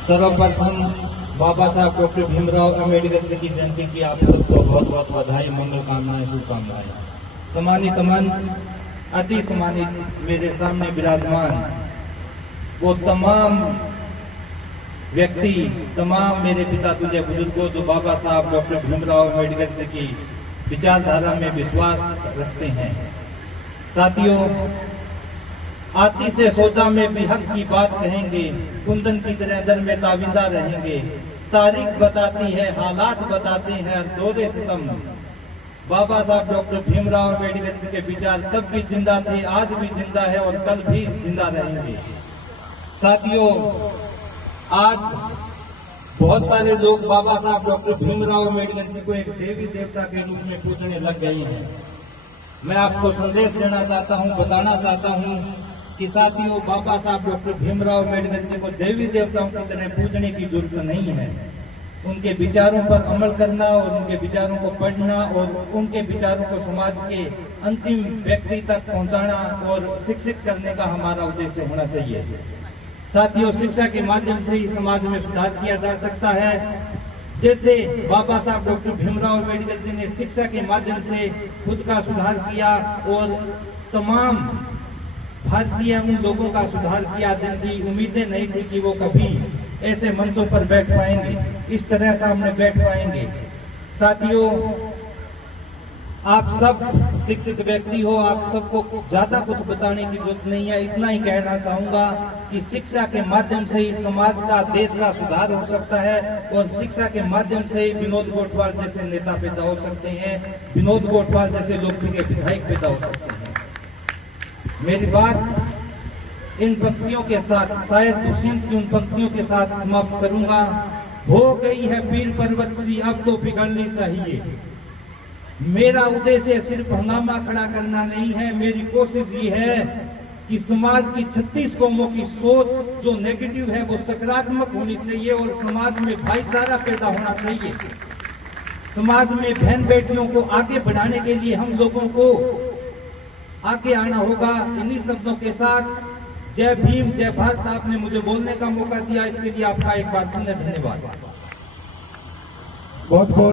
सर्वप्रथम बाबा साहब डॉक्टर भीमराव अम्बेडकर जी की जयंती की आप सबको बहुत बहुत बधाई, मंगलकामनाएं, शुभकामनाएं। सम्मानित मंच, अति सम्मानित मेरे सामने विराजमान वो तमाम व्यक्ति, तमाम मेरे पिता तुल्य बुजुर्गों जो बाबा साहब डॉक्टर भीमराव अम्बेडकर जी की विचारधारा में विश्वास रखते हैं। साथियों, आती से सोचा में भी हक की बात कहेंगे, कुंदन की तरह दर में ताविंदा रहेंगे। तारीख बताती है, हालात बताते हैं, दौरे सितम। बाबा साहब डॉक्टर भीमराव अम्बेडकर जी के विचार तब भी जिंदा थे, आज भी जिंदा है और कल भी जिंदा रहेंगे। साथियों, आज बहुत सारे लोग बाबा साहब डॉक्टर भीमराव अम्बेडकर जी को एक देवी देवता के रूप में पूजने लग गए हैं। मैं आपको संदेश देना चाहता हूं, बताना चाहता हूं कि साथियों, बाबा साहब डॉक्टर भीमराव अम्बेडकर जी को देवी देवताओं की तरह पूजने की जरूरत नहीं है। उनके विचारों पर अमल करना और उनके विचारों को पढ़ना और उनके विचारों को समाज के अंतिम व्यक्ति तक पहुंचाना और शिक्षित करने का हमारा उद्देश्य होना चाहिए। साथियों, शिक्षा के माध्यम से ही समाज में सुधार किया जा सकता है। जैसे बाबा साहब डॉक्टर भीमराव अम्बेडकर जी ने शिक्षा के माध्यम से खुद का सुधार किया और तमाम भारतीय उन लोगों का सुधार किया जिनकी उम्मीदें नहीं थी कि वो कभी ऐसे मंचों पर बैठ पाएंगे, इस तरह सामने बैठ पाएंगे। साथियों, आप सब शिक्षित व्यक्ति हो, आप सबको ज्यादा कुछ बताने की जरूरत नहीं है। इतना ही कहना चाहूंगा कि शिक्षा के माध्यम से ही समाज का, देश का सुधार हो सकता है और शिक्षा के माध्यम से ही विनोद गोठवाल जैसे नेता पैदा हो सकते हैं, विनोद गोठवाल जैसे लोकप्रिय विधायक पैदा हो सकते हैं। मेरी बात इन पंक्तियों के साथ, शायद दुष्यंत की उन पंक्तियों के साथ समाप्त करूंगा। हो गई है पीर पर्वत सी, अब तो पिघलनी चाहिए। मेरा उद्देश्य सिर्फ हंगामा खड़ा करना नहीं है। मेरी कोशिश ये है कि समाज की 36 कौमों की सोच जो नेगेटिव है वो सकारात्मक होनी चाहिए और समाज में भाईचारा पैदा होना चाहिए। समाज में बहन बेटियों को आगे बढ़ाने के लिए हम लोगों को आगे आना होगा। इन्हीं शब्दों के साथ जय भीम, जय भारत। आपने मुझे बोलने का मौका दिया, इसके लिए आपका एक बार पुनः धन्यवाद। बहुत बहुत